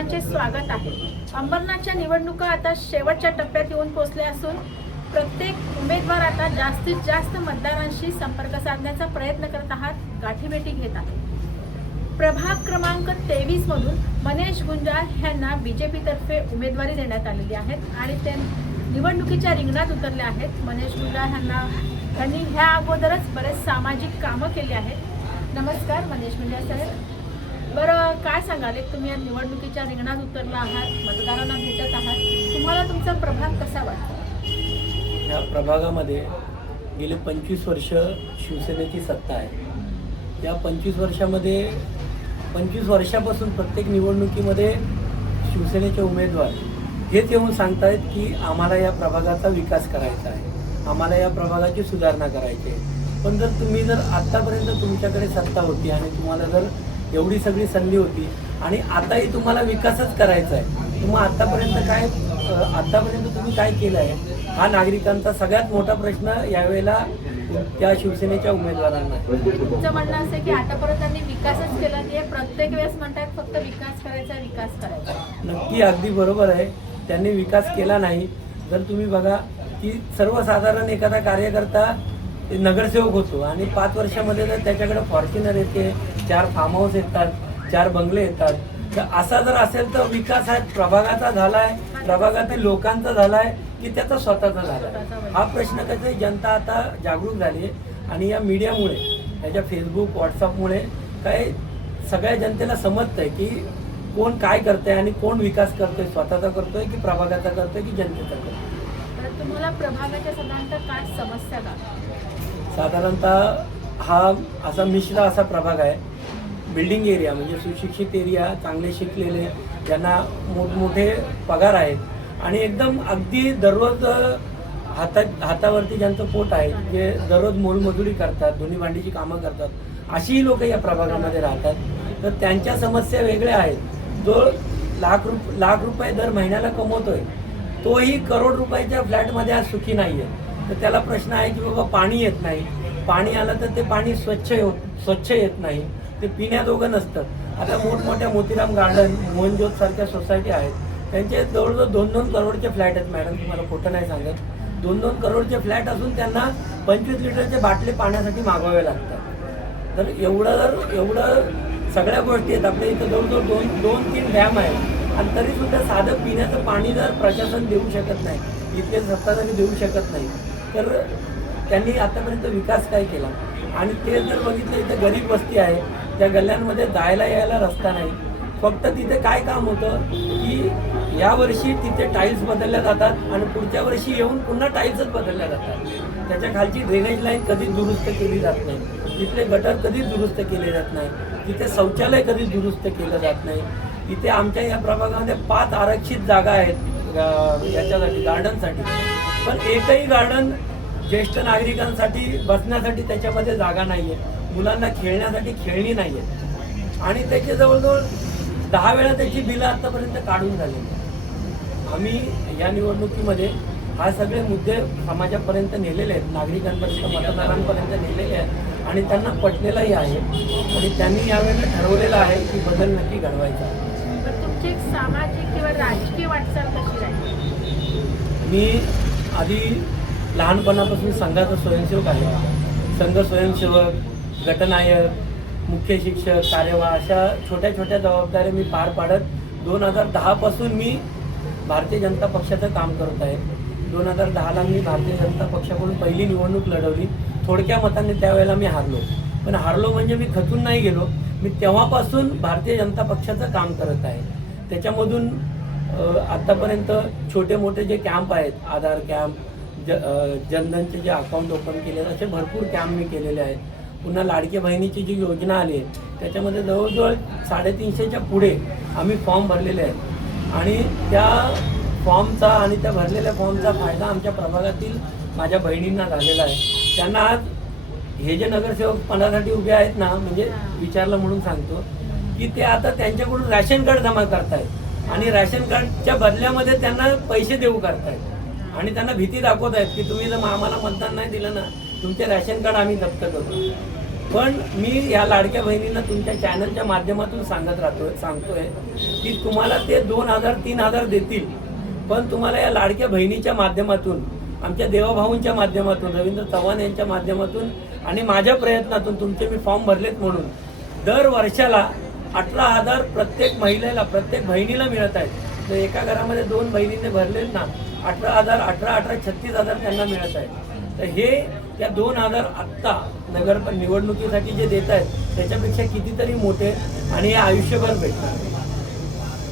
सर्वांचे स्वागत आहे। अंबरनाथच्या निवडणुका आता शेवटच्या टप्प्यात येऊन पोहोचल्या असून प्रत्येक उमेदवार आता जास्तीत जास्त मतदारांशी संपर्क साधण्याचा प्रयत्न करत आहात, गाठीभेटी घेत आहेत। प्रभाग क्रमांक 23 मधून मनेश गुंजाळ यांना बीजेपी तर्फे उमेदवारी देण्यात आलेली आहे आणि ते निवडणुकीच्या रिंगणात उतरले आहेत। मनेश गुंजाळ यांनी ह्या अगोदरच बरेच सामाजिक कामं केली आहेत। नमस्कार मनेश गुंजाळ साहेब, बरं काय सांगाल, एक तुम्ही या निवडणुकीच्या रिंगणात उतरला आहात, मतदारांना भेटत आहात, तुम्हाला तुमचा प्रभाग कसा वाटतो? या प्रभागामध्ये गेले 25 वर्ष शिवसेनेची सत्ता आहे। या 25 वर्षामध्ये 25 वर्षापासून प्रत्येक निवडणुकीमध्ये शिवसेनेचे उमेदवार हेच येऊन सांगतायत की आम्हाला या प्रभागाचा विकास करायचा आहे, आम्हाला या प्रभागाची सुधारणा करायची आहे। पण जर आत्तापर्यंत तुमच्याकडे सत्ता होती आणि तुम्हाला जर एवढी सगळी संधी होती आणि आताही तुम्हाला विकासच करायचा आहे, मग आतापर्यंत तुम्ही काय केलं आहे हा नागरिकांचा सगळ्यात मोठा प्रश्न यावेळेला त्या शिवसेनेच्या उमेदवारांना आहे। तुमचं म्हणणं असं आहे की आतापर्यंत त्यांनी विकासच केला नाही, प्रत्येक वेळेस म्हणतात फक्त विकास करायचा। नक्की, अगदी बरोबर आहे, त्यांनी विकास केला नाही। जर तुम्ही बघा की सर्वसाधारण एखादा कार्यकर्ता नगरसेवक होतो आणि 5 वर्षामध्ये जर त्याच्याकडे फॉर्च्युनर येते, 4 फार्म हाऊस येतात, 4 बंगले येतात, तर असा जर असेल तर विकास हा प्रभागाचा झालाय, प्रभागातील लोकांचा झालाय की त्याचा स्वतःचा झालाय? हा प्रश्न कसं जनता आता जागरूक झाली आहे आणि या मीडियामुळे, याच्या फेसबुक व्हॉट्सअपमुळे काय सगळ्या जनतेला समजतंय की कोण काय करतंय आणि कोण विकास करतोय, स्वतःचा करतोय की प्रभागाचा करतोय की जनतेचा करतोय। तुम्हाला प्रभागाच्या साधारणतः काय समस्या का? साधारणतः हा असा मिश्र असा प्रभाग आहे। बिल्डिंग एरिया म्हणजे सुशिक्षित एरिया, चांगले शिकलेले, ज्यांना मोठमोठे पगार आहेत आणि एकदम अगदी दररोज हातावरती ज्यांचं पोट आहे, जे दररोज मोलमजुरी करतात, धुणी भांडीची कामं करतात, अशीही लोक या प्रभागामध्ये राहतात। तर त्यांच्या समस्या वेगळ्या आहेत। जो लाख रुपये दर महिन्याला कमवतोय तोही करोड रुपयाच्या फ्लॅटमध्ये आज सुखी नाही आहे। तर त्याला प्रश्न आहे की बाबा पाणी येत नाही, पाणी आलं तर ते पाणी स्वच्छ येत नाही, ते पिण्याजोगं नसतं। आता मोठमोठ्या मोतीराम गार्डन, मोहनजोत सारख्या सोसायटी आहेत, त्यांचे जवळजवळ 2-2 करोडचे फ्लॅट आहेत। मॅडम तुम्हाला खोटं नाही सांगत, 2-2 करोडचे फ्लॅट असून त्यांना 25 लिटरचे बाटले पाण्यासाठी मागवावे लागतात। तर एवढं सगळ्या गोष्टी आहेत। आपल्या इथं जवळजवळ 2-3 डॅम आहेत आणि तरीसुद्धा साधं पिण्याचं पाणी जर प्रशासन देऊ शकत नाही, इथले सत्ताधारी देऊ शकत नाही, तर त्यांनी आतापर्यंत विकास काय केला? आणि ते जर बघितलं, इथं गरीब वस्ती आहे, त्या गल्ल्यांमध्ये जायला यायला रस्ता नाही। फक्त तिथे काय काम होतं की यावर्षी तिथे टाईल्स बदलल्या जातात आणि पुढच्या वर्षी येऊन पुन्हा टाईल्सच बदलल्या जातात। त्याच्या खालची ड्रेनेज लाईन कधीच दुरुस्त केली जात नाही, तिथले गटर कधीच दुरुस्त केले जात नाही, तिथे शौचालय कधीच दुरुस्त केलं जात नाही। इथे आमच्या या प्रभागामध्ये 5 आरक्षित जागा आहेत याच्यासाठी, गार्डनसाठी, पण एकही गार्डन ज्येष्ठ नागरिकांसाठी बसण्यासाठी त्याच्यामध्ये जागा नाही आहे, मुलांना खेळण्यासाठी खेळणी नाही आहे आणि त्याचे जवळजवळ 10 वेळा त्याची बिलं आतापर्यंत काढून झालेली। आम्ही या निवडणुकीमध्ये हा सगळे मुद्दे समाजापर्यंत नेलेले आहेत, नागरिकांपर्यंत, मतदारांपर्यंत नेलेले आहेत आणि त्यांना पटलेलंही आहे आणि त्यांनी यावेळेला ठरवलेलं आहे की बदल नक्की घडवायचा। तुमची एक सामाजिक किंवा राजकीय वाटचाल कशी राहील? मी आधी लहानपणापासून संघाचा स्वयंसेवक आहे। संघ स्वयंसेवक, गटनायक, मुख्य शिक्षक, कार्यवाह अशा छोट्या छोट्या जबाबदाऱ्या मी पार पाडत 2010 पासून मी भारतीय जनता पक्षाचं काम करत आहे। 2010ला मी भारतीय जनता पक्षाकडून पहिली निवडणूक लढवली, थोडक्या मताने त्यावेळेला मी हारलो, पण हारलो म्हणजे मी खचून नाही गेलो, मी तेव्हापासून भारतीय जनता पक्षाचं काम करत आहे। त्याच्यामधून आत्तापर्यंत छोटे मोठे जे कॅम्प आहेत, आधार कॅम्प, जनधनचे जे अकाउंट ओपन केले, असे भरपूर कॅम्प मी केलेले आहेत। पुन्हा लाडक्या बहिणीची जी योजना आली आहे त्याच्यामध्ये जवळजवळ 350च्या पुढे आम्ही फॉर्म भरलेले आहेत आणि त्या फॉर्मचा आणि त्या भरलेल्या फॉर्मचा फायदा आमच्या प्रभागातील माझ्या बहिणींना झालेला आहे। त्यांना आज हे जे नगरसेवक पदासाठी उभे आहेत ना, म्हणजे विचारलं म्हणून सांगतो की ते आता त्यांच्याकडून रॅशन कार्ड जमा करतायत आणि रॅशन कार्डच्या बदल्यामध्ये त्यांना पैसे देऊ करतायत आणि त्यांना भीती दाखवत आहेत की तुम्ही जर आम्हाला मतदान नाही दिलं ना, तुमचे रॅशन कार्ड आम्ही जप्त करतो। पण मी या लाडक्या बहिणींना तुमच्या चॅनलच्या माध्यमातून सांगतोय की तुम्हाला ते 2,000-3,000 देतील, पण तुम्हाला या लाडक्या बहिणीच्या माध्यमातून, आमच्या देवाभाऊंच्या माध्यमातून, रवींद्र चव्हाण यांच्या माध्यमातून आणि माझ्या प्रयत्नातून तुमचे मी फॉर्म भरलेत म्हणून दर वर्षाला 18,000 प्रत्येक महिलेला, प्रत्येक बहिणीला मिळत आहेत. तर एका घरामध्ये 2 बहिणींनी भरलेत ना, 18,000, 18 36,000 त्यांना मिळत आहे. तर हे या 2,000 आत्ता नगर निवडणुकीसाठी जे देत आहेत त्याच्यापेक्षा कितीतरी मोठे आणि हे आयुष्यभर भेटतात.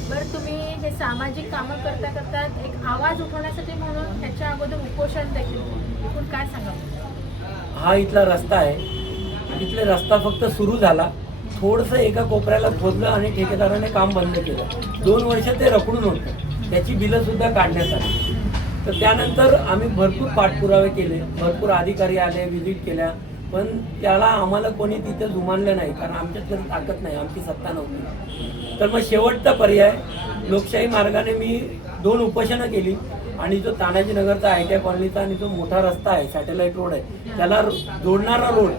बरं, तुम्ही हे सामाजिक कामं करता करता एक आवाज उठवण्यासाठी म्हणून ह्याच्या अगोदर उपोषण देखील एकूण काय सांगा? हा इथला रस्ता आहे. इथले रस्ता फक्त सुरू झाला, थोडंसं एका कोपऱ्याला खोदलं आणि ठेकेदाराने काम बंद केलं. 2 वर्ष ते रखडून होतं, त्याची बिलं सुद्धा काढण्यात आली. तर त्यानंतर आम्ही भरपूर पाठपुरावे केले, भरपूर अधिकारी आले, व्हिजिट केल्या, पण त्याला आम्हाला कोणी तिथे जुमानलं नाही, कारण आमच्याकडे ताकद नाही, आमची सत्ता नव्हती. तर मग शेवटचा पर्याय लोकशाही मार्गाने मी 2 उपोषणं केली आणि जो तानाजी नगरचा ITI कॉलनीचा आणि जो मोठा रस्ता आहे, सॅटेलाइट रोड आहे, त्याला जोडणारा रोड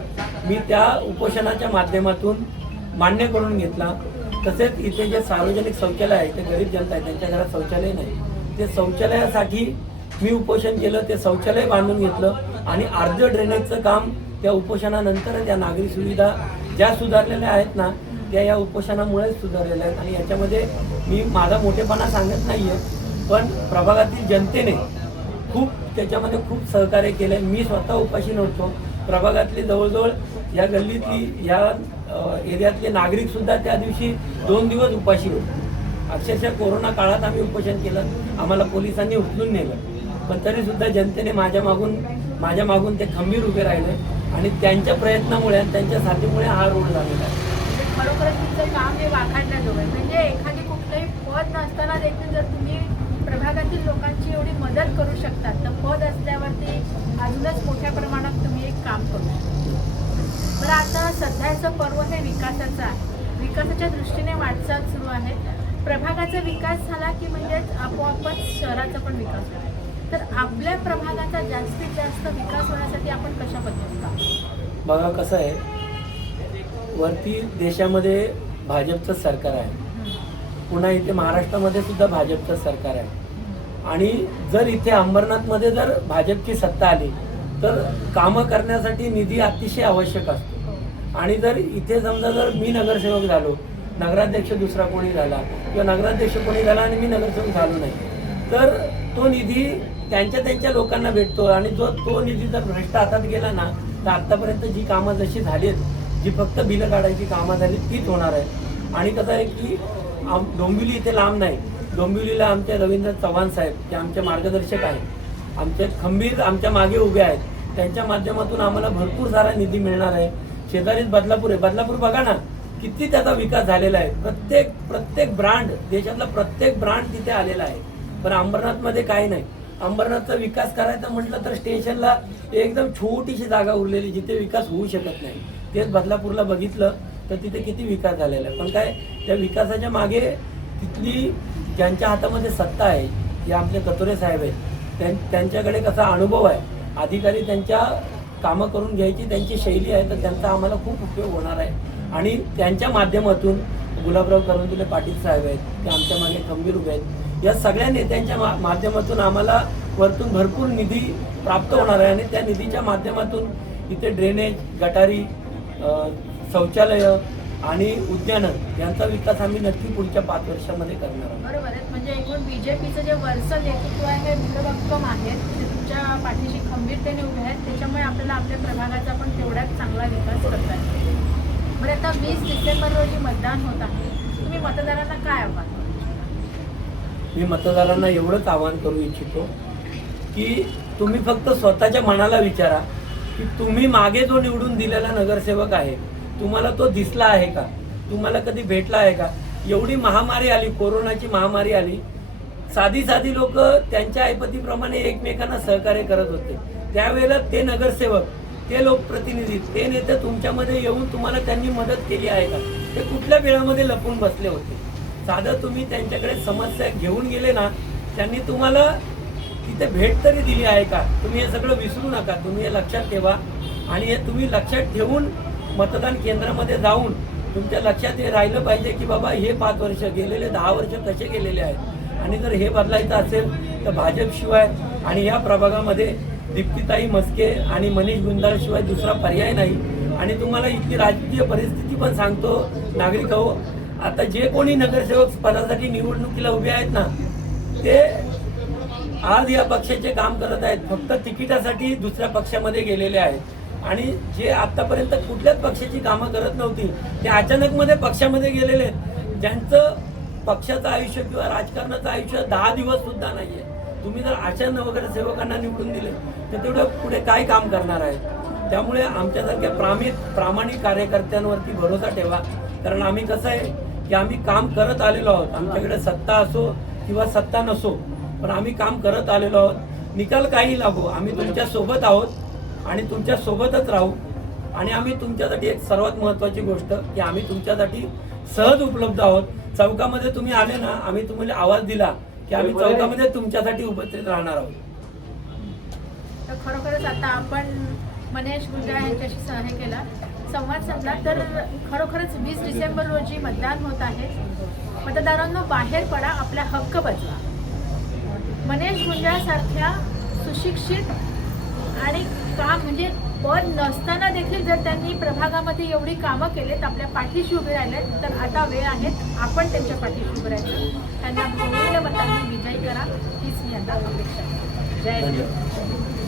मी त्या उपोषणाच्या माध्यमातून मान्य करून घेतला. तसेच इथे जे सार्वजनिक शौचालय आहे, ते गरीब जनता आहे, त्यांच्या घरात शौचालय नाही, ते शौचालयासाठी मी उपोषण केलं, ते शौचालय बांधून घेतलं आणि अर्ध ड्रेनेजचं काम त्या उपोषणानंतर त्या नागरी सुविधा ज्या सुधारलेल्या आहेत ना, त्या या उपोषणामुळेच सुधारलेल्या आहेत. आणि याच्यामध्ये मी माझा मोठेपणा सांगत नाही आहे, पण प्रभागातील जनतेने त्याच्यामध्ये खूप सहकार्य केलं आहे. मी स्वतः उपाशी नव्हतो, प्रभागातली जवळजवळ या गल्लीतली, या एरियातले नागरिकसुद्धा त्या दिवशी 2 दिवस उपाशी होते. अक्षरशः कोरोना काळात आम्ही उपोषण केलं, आम्हाला पोलिसांनी उचलून नेलं, पण तरीसुद्धा जनतेने माझ्या मागून ते खंबीर उभे राहिले आणि त्यांच्या प्रयत्नामुळे आणि त्यांच्या साथीमुळे हा रोड झालेला आहे. खरोखरच तुमचं काम हे वाखाणण्याजोगं आहे. म्हणजे एखादी कुठलंही पद नसताना देखील जर तुम्ही प्रभागातील लोकांची एवढी मदत करू शकतात, तर पद असल्यावरती अजूनच मोठ्या प्रमाणात तुम्ही एक काम करू शकता. बरं, आता सध्याचं पर्व हे विकासाचं आहे, विकासाच्या दृष्टीने वाटचाल सुरू आहे. प्रभागाचा विकास झाला की म्हणजेच आपोआपच शहराचा पण विकास होईल. तर आपल्या प्रभागाचा जास्तीत जास्त विकास होण्यासाठी आपण कशा पद्धतीने काम? बघा कसं आहे, वरती देशामध्ये भाजपचं सरकार आहे, पुन्हा इथे महाराष्ट्रामध्ये सुद्धा भाजपचं सरकार आहे. आणि जर इथे अंबरनाथमध्ये जर भाजपची सत्ता आली तर कामं करण्यासाठी निधी अतिशय आवश्यक असतो. आणि जर इथे समजा जर मी नगरसेवक झालो, नगराध्यक्ष दुसरा कोणी झाला किंवा नगराध्यक्ष कोणी झाला आणि मी नगरसेवक झालो नाही, तर तो निधी त्यांच्या लोकांना भेटतो आणि तो निधी जर भ्रष्ट हातात गेला ना, तर आत्तापर्यंत जी कामं जशी झाली आहेत, जी फक्त बिलं काढायची कामं झाली तीच होणार आहे. आणि कसं आहे की डोंबिवली इथे लांब नाही, डोंबिवलीला आमचे रवींद्र चव्हाण साहेब, जे आमचे मार्गदर्शक आहेत, आमचे खंबीर आमच्या मागे उभे आहेत, त्यांच्या माध्यमातून आम्हाला भरपूर सारा निधी मिळणार आहे. शेजारीच बदलापूर आहे, बदलापूर बघा ना किती त्याचा विकास झालेला आहे. प्रत्येक ब्रँड, देशातला प्रत्येक ब्रँड तिथे आलेला आहे. पण अंबरनाथमध्ये काही नाही. अंबरनाथचा विकास करायचा म्हटलं तर स्टेशनला एकदम छोटीशी जागा उरलेली, जिथे विकास होऊ शकत नाही. तेच बदलापूरला बघितलं तर तिथे किती विकास झालेला आहे. पण काय, त्या विकासाच्या मागे तिथली ज्यांच्या हातामध्ये सत्ता आहे, जे आमचे कतोरे साहेब आहेत, त्यांच्याकडे कसा अनुभव आहे, अधिकारी त्यांच्या कामं करून घ्यायची त्यांची शैली आहे, तर त्यांचा आम्हाला खूप उपयोग होणार आहे. आणि त्यांच्या माध्यमातून गुलाबराव करंजुले पाटील साहेब आहेत, ते आमच्या मागे खंबीर उभे आहेत. या सगळ्या नेत्यांच्या माध्यमातून आम्हाला वरतून भरपूर निधी प्राप्त होणार आहे आणि त्या निधीच्या माध्यमातून इथे ड्रेनेज, गटारी, शौचालय आणि उद्यानं यांचा विकास आम्ही नक्की पुढच्या 5 वर्षामध्ये करणार आहोत. बरोबर आहे. म्हणजे एकूण बीजेपीचं जे वरचं नेतृत्व आहे हे निरभक्कम आहेत, ते तुमच्या पाठीशी खंबीरतेने उभे आहेत, त्याच्यामुळे आपल्याला आपल्या प्रभागाचा पण तेवढाच चांगला विकास करता येईल. बरं, आता 20 डिसेंबर रोजी मतदान होत आहे, तुम्ही मतदारांना काय आव्हान? मी मतदारांना एवढंच आवाहन करू इच्छितो की तुम्ही फक्त स्वतःच्या मनाला विचारा की तुम्ही मागे जो निवडून दिलेला नगरसेवक आहे, तुम्हाला तो दिसला आहे का, तुम्हाला कधी भेटला आहे का. एवढी महामारी आली, कोरोनाची महामारी आली, साधी लोक त्यांच्या ऐपतीप्रमाणे एकमेकांना सहकार्य करत होते. त्यावेळेला ते नगरसेवक, ते लोकप्रतिनिधी, ते नेते तुमच्यामध्ये येऊन तुम्हाला त्यांनी मदत केली आहे का. ते कुठल्या वेळामध्ये लपून बसले होते. साधं तुम्ही त्यांच्याकडे समस्या घेऊन गेले ना, त्यांनी तुम्हाला तिथे भेट तरी दिली आहे का. तुम्ही हे सगळं विसरू नका, तुम्ही हे लक्षात ठेवा आणि हे तुम्ही लक्षात ठेवून मतदान केंद्रामध्ये जाऊन तुमच्या लक्षात हे राहिलं पाहिजे की बाबा हे 5 वर्ष गेलेले 10 वर्ष कसे गेलेले आहेत आणि जर हे बदलायचं असेल तर भाजपशिवाय आणि या प्रभागामध्ये दीप्तीताई मस्के आणि मनीष गुंजाळशिवाय दुसरा पर्याय नाही. आणि तुम्हाला इतकी राजकीय परिस्थिती पण सांगतो नागरिक हो, आता जे कोणी नगरसेवक पदासाठी निवडणुकीला उभे आहेत ना ते आज या पक्षाचे काम करत आहेत, फक्त तिकिटासाठी दुसऱ्या पक्षामध्ये गेलेले आहेत. आणि जे आतापर्यंत कुठल्याच पक्षाची कामं करत नव्हती ते अचानक मध्ये पक्षामध्ये गेलेले आहेत, ज्यांचं पक्षाचं आयुष्य किंवा राजकारणाचं आयुष्य 10 दिवस सुद्धा नाहीये. तुम्ही जर अशा वगैरे सेवकांना निवडून दिले तर तेवढं पुढे काय काम करणार आहे. त्यामुळे आमच्यासारख्या प्रामाणिक कार्यकर्त्यांवरती भरोसा ठेवा, कारण आम्ही कसं आहे की आम्ही काम करत आलेलो आहोत. आमच्याकडे सत्ता असो किंवा सत्ता नसो पण आम्ही काम करत आलेलो आहोत. निकाल काही लागो आम्ही तुमच्या सोबत आहोत आणि तुमच्या सोबतच राहू. आणि आम्ही तुमच्यासाठी एक सर्वात महत्त्वाची गोष्ट की आम्ही तुमच्यासाठी सहज उपलब्ध आहोत. चौकामध्ये तुम्ही आले ना, आम्ही तुम्हाला आवाज दिला की आम्ही चौकामध्ये तुमच्यासाठी उपस्थित राहणार आहोत. तर खरोखरच आता आपण मनीष गुंजाळ यांच्याशी हे केला संवाद साधला. तर खरोखरच 20 डिसेंबर रोजी मतदान होत आहे. मतदारांनो बाहेर पडा, आपला हक्क बजवा. मनीष गुंजाळ सारख्या सुशिक्षित आणि काम म्हणजे पद नसताना देखील जर त्यांनी प्रभागामध्ये एवढी कामं केलेत, आपल्या पाठीशी उभे राहिलेत, तर आता वेळ आहे आपण त्यांच्या पाठीशी उभे राहायचं. त्यांना बहुमूल्य मतांनी विजयी करा हीच मी आता अपेक्षा करते. जय हिंद.